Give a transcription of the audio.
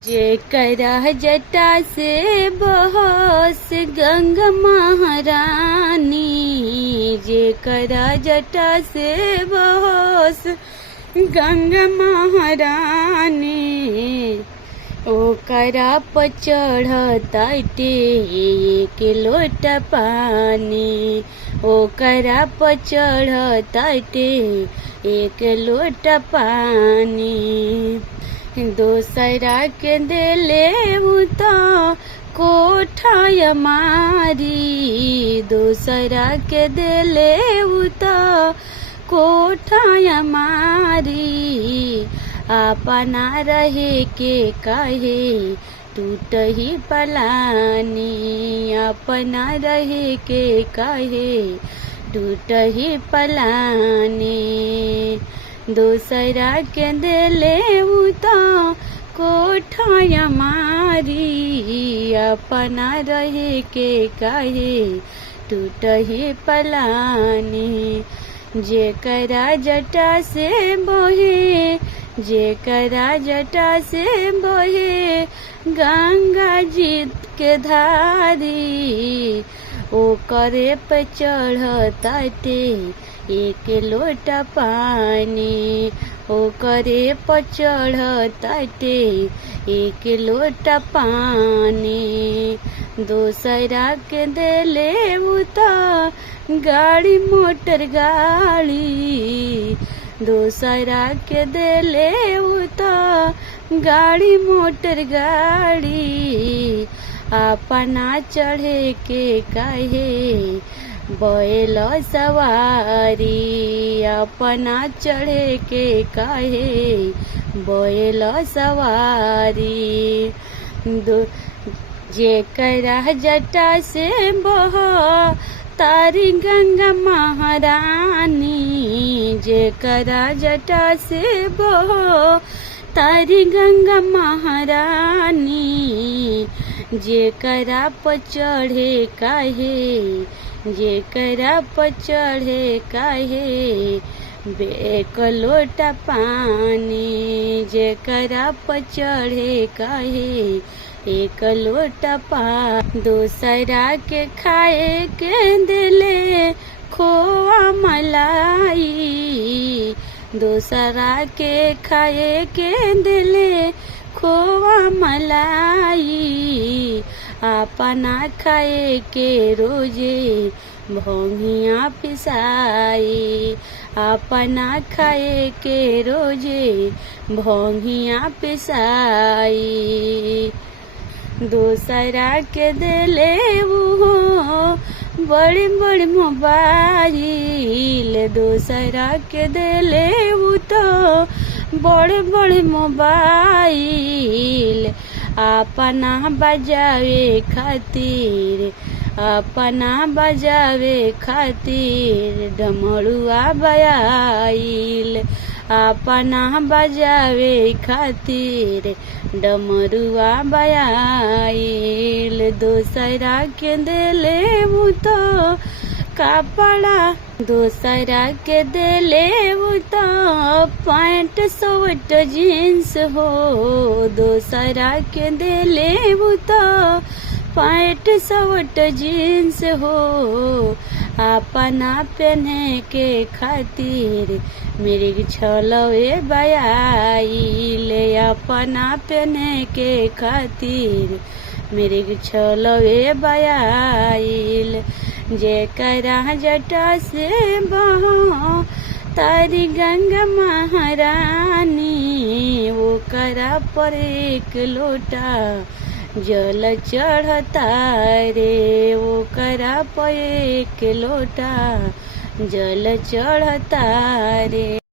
जेकरा जटा से बहस गंगा महारानी, जेकरा जटा से बहस गंगा महारानी, ओकरा पर चढ़ताटे एक लोटा पानी, ओकरा पर चढ़ताटे एक लोटा पानी। दोसरा के देले तो कोठा मारी, दोसरा के देले तो कोठा मारी। अपना रहे के कहे टूट ही पलानी, अपना रहे के कहे टूट ही पलानी। दूसरा के देले तो कोठा मारी, अपना रहे के कहे टूट ही पलानी। जेकरा जटा से बहे, जेकरा जटा से बहे गंगा जी के धारी, ओकरे पे चढ़ताटे एक लोटा पानी, ओकरे पर चढ़ताटे एक लोटा पानी। दोसरा के देले तो गाड़ी मोटर गाड़ी, दोसरा के देले तो गाड़ी मोटर गाड़ी। अपना चढ़े के कहे बैल सवारी, अपना चढ़े के कहे बैल सवारी। जेकरा जटा से बह तारी गंगा महारानी, जेकरा जटा से बह तारी गंगा महारानी। जेकरा पर चढ़े काहे, जेकरा पर चढ़े काहे एक लोटा पानी, जेकरा पर चढ़े काहे एक लोटा पानी। दूसरा के खाए के दिले खोआ मलाई, दूसरा के खाए के दिले खोआ मलाई। अपना खाए के रोजे भोंगिया पिसाई, अपना खाए के रोजे भोंगिया पिसाई। दूसरा के दिले वो बड़ी बड़ी मोबाइल, दूसरा के दिले वो तो बड़े बड़े मोबाइल। अपना बजावे खातिर, अपना बजावे खातिर डमरुआ बयाइल, अपना बजावे खातिर डमरुआ बयाइल। दूसरा के दिले तो कपड़ा, दूसरा के दिले तो पैंट शर्ट जीन्स हो, दूसरा के दिले तो पैंट शर्ट जीन्स हो। अपना पहने के खातिर मेरे छलवे बयाइल, अपना पहने के खातिर मेरे छलवे बयाइल। जेकरा जटा से बह तारी गंगा महारानी, ओकरा पर एक लोटा जल चढ़ता रे, ओकरा पर एक लोटा जल चढ़ता रे।